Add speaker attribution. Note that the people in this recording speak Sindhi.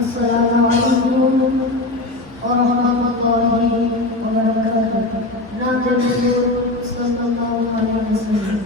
Speaker 1: السلام علیکم اور ہم کو تو عمر رکھ نا نہیں